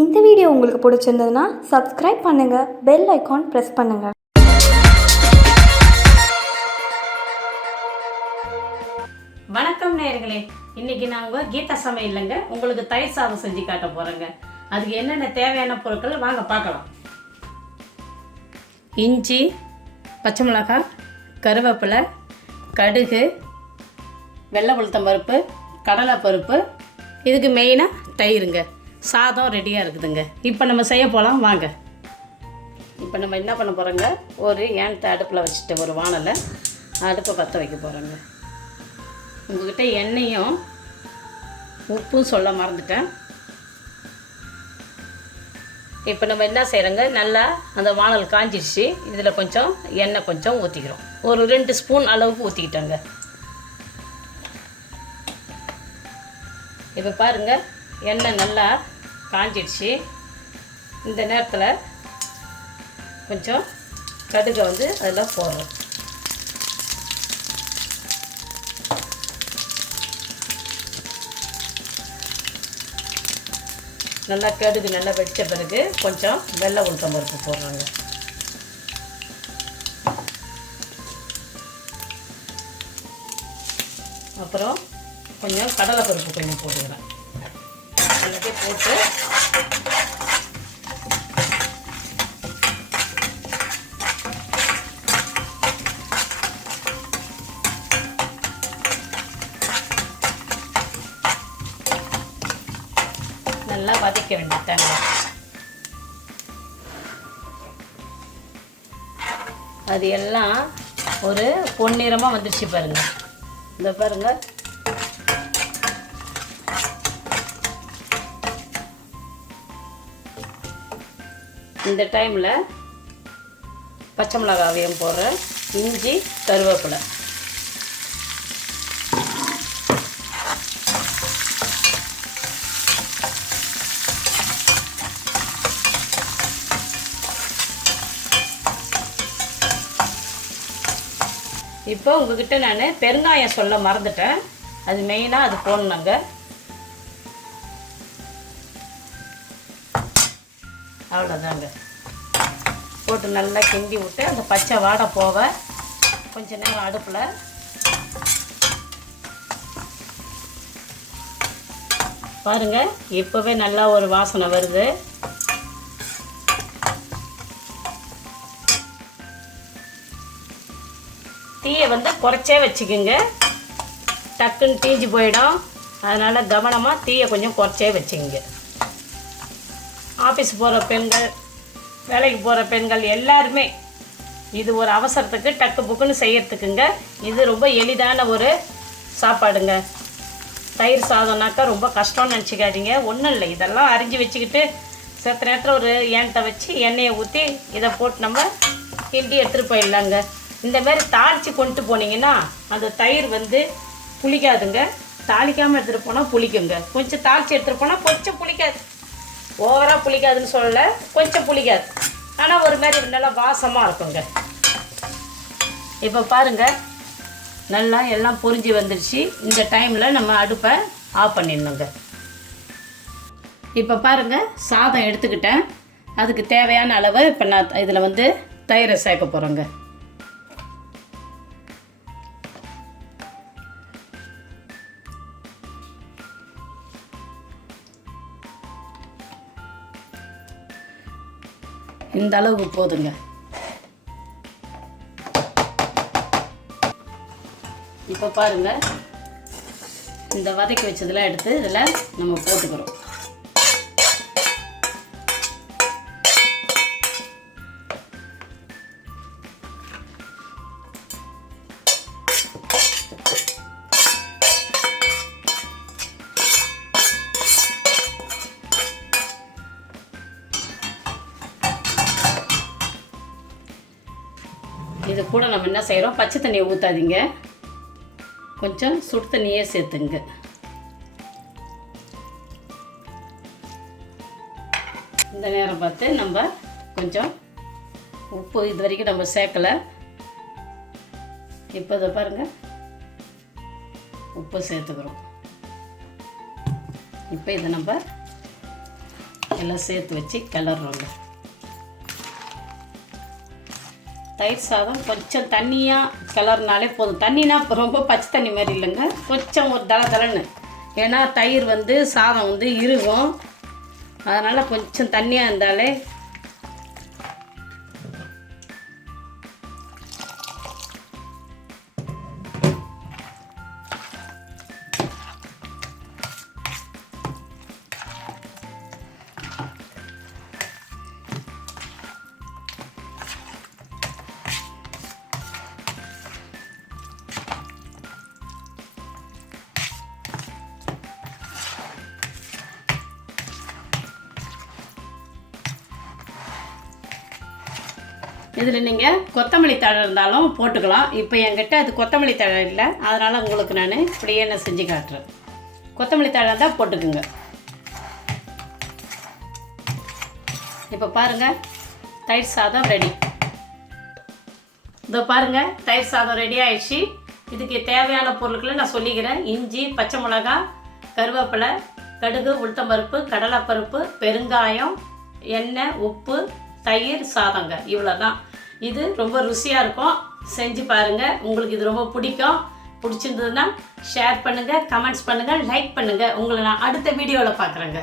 இந்த வீடியோ உங்களுக்கு பிடிச்சிருந்ததுன்னா சப்ஸ்கிரைப் பண்ணுங்கள், பெல் ஐக்கான் ப்ரெஸ் பண்ணுங்கள். வணக்கம் நேயர்களே, இன்னைக்கு நாங்கள் கீதா சமையல்ங்க உங்களுக்கு தயிர் சாதம் செஞ்சு காட்ட போகிறோங்க. அதுக்கு என்னென்ன தேவையான பொருட்கள் வாங்க பார்க்கலாம். இஞ்சி, பச்சை மிளகாய், கருவேப்பிலை, கடுகு, வெள்ளை உளுத்தம் பருப்பு, கடலைப்பருப்பு, இதுக்கு மெயினாக தயிருங்க. சாதம் ரெடியாக இருக்குதுங்க. இப்போ நம்ம செய்ய போகலாம் வாங்க. இப்போ நம்ம என்ன பண்ண போகிறோங்க, ஒரு ஏனத்தை அடுப்பில் வச்சுட்டு ஒரு வானலை அடுப்பை பற்ற வைக்க போகிறோங்க. உங்கள்கிட்ட எண்ணெயும் உப்பும் சொல்ல மறந்துட்டேன். இப்போ நம்ம என்ன செய்கிறோங்க, நல்லா அந்த வானல் காஞ்சிடுச்சு. இதில் கொஞ்சம் எண்ணெய் கொஞ்சம் ஊற்றிக்கிறோம். ஒரு 2 ஸ்பூன் அளவுக்கு ஊற்றிக்கிட்டோங்க. இப்போ பாருங்கள், எண்ணெய் நல்லா காஞ்சிடுச்சு. இந்த நேரத்தில் கொஞ்சம் கடுகை அதில் போடுறோம். நல்லா கடுகு நல்லா வெடித்த பிறகு கொஞ்சம் வெள்ளை உளுத்தம் பருப்பு போடுறாங்க. அப்புறம் கொஞ்சம் கடலைப்பருப்பு கொஞ்சம் போட்டுக்கிறேன். எல்லாத்தையும் போட்டு நல்லா வதக்க வேண்டியதாங்க. அது எல்லாம் ஒரு பொன்னிறமாக வந்துடுச்சு பாருங்க. இந்த பாருங்க, இந்த டைமில் பச்சை மிளகாவையும் போடுறேன், இஞ்சி, கருவேப்பிலை. இப்போ உங்ககிட்ட நான் பெருங்காயம் சொல்ல மறந்துட்டேன். அது மெயினாக அது போடணுங்க. அவ்வளோதாங்க. போட்டு நல்லா கிண்டி விட்டு அந்த பச்சை வாடை போக கொஞ்ச நேரம் அடுப்பில் பாருங்கள். இப்போவே நல்லா ஒரு வாசனை வருது. தீயை குறைச்சே வச்சுக்கோங்க, டக்குன்னு தீஞ்சு போயிடும். அதனால் கவனமாக தீயை கொஞ்சம் குறைச்சே வச்சுக்கோங்க. ஆஃபீஸ் போகிற பெண்கள், வேலைக்கு போகிற பெண்கள் எல்லாருமே இது ஒரு அவசரத்துக்கு டக்கு புக்குன்னு செய்யறதுக்குங்க. இது ரொம்ப எளிதான ஒரு சாப்பாடுங்க. தயிர் சாதம்னாக்கா ரொம்ப கஷ்டம்னு நினச்சிக்காதீங்க. ஒன்றும் இல்லை, இதெல்லாம் அரிஞ்சு வச்சுக்கிட்டு செத்த நேரத்தில் ஒரு ஏன்ட்டை வச்சு எண்ணெயை ஊற்றி இதை போட்டு நம்ம கிண்டி எடுத்துகிட்டு போயிடலாங்க. இந்தமாரி தாளித்து கொண்டு போனீங்கன்னா அந்த தயிர் புளிக்காதுங்க. தாளிக்காமல் எடுத்துகிட்டு போனால் புளிக்குங்க. கொஞ்சம் தாளித்து எடுத்துகிட்டு போனால் கொஞ்சம் புளிக்காது. ஓவராக புளிக்காதுன்னு சொல்லலை, கொஞ்சம் புளிக்காது. ஆனால் ஒரு மாதிரி நல்லா வாசமாக இருக்குங்க. இப்போ பாருங்கள், நல்லா எல்லாம் பொரிஞ்சு வந்துடுச்சு. இந்த டைமில் நம்ம அடுப்பை ஆஃப் பண்ணிடணுங்க. இப்போ பாருங்கள், சாதம் எடுத்துக்கிட்டேன். அதுக்கு தேவையான அளவு இப்போ நான் இதில் தயிரை சேர்க்க போகிறேங்க. இந்த அளவுக்கு போதுங்க. இப்போ பாருங்க, இந்த வதக்கி வச்சதெல்லாம் எடுத்து இதில் நம்ம போட்டுக்கிறோம். இது கூட நம்ம என்ன செய்கிறோம், பச்சை தண்ணியை ஊற்றாதீங்க, கொஞ்சம் சுடு தண்ணியே சேர்த்துங்க. இந்த நேரம் பார்த்து நம்ம கொஞ்சம் உப்பு இது வரைக்கும் நம்ம சேர்க்கலை. இப்போ இதை பாருங்கள், உப்பு சேர்த்துக்கிறோம். இப்போ இதை நம்ம எல்லாம் சேர்த்து வச்சு கிளறோங்க. தயிர் சாதம் கொஞ்சம் தண்ணியாக கிளறினாலே போதும். தண்ணினா ரொம்ப பச்சை தண்ணி மாதிரி இல்லைங்க, கொஞ்சம் ஒரு தளன்னு. ஏன்னா தயிர் சாதம் இறுகும், அதனால் கொஞ்சம் தண்ணியாக இருந்தாலே இதில் நீங்கள் கொத்தமல்லி தழை இருந்தாலும் போட்டுக்கலாம். இப்போ என்கிட்ட அது கொத்தமல்லி தழை இல்லை, அதனால் உங்களுக்கு நான் இப்படியே நான் செஞ்சு காட்டுறேன். கொத்தமல்லி தழை தான் போட்டுக்குங்க. இப்போ பாருங்கள், தயிர் சாதம் ரெடி. இதோ பாருங்கள், தயிர் சாதம் ரெடி ஆயிடுச்சு. இதுக்கு தேவையான பொருட்களை நான் சொல்லிக்கிறேன். இஞ்சி, பச்சை மிளகாய், கருவேப்பிலை, கடுகு, உளுத்தம்பருப்பு, கடலைப்பருப்பு, பெருங்காயம், எண்ணெய், உப்பு, தயிர் சாதங்க, இவ்வளோ தான். இது ரொம்ப ருசியாக இருக்கும், செஞ்சு பாருங்கள். உங்களுக்கு இது ரொம்ப பிடிச்சிருந்ததுன்னா ஷேர் பண்ணுங்கள், கமெண்ட்ஸ் பண்ணுங்கள், லைக் பண்ணுங்கள். உங்களை நான் அடுத்த வீடியோவில் பார்க்குறேங்க.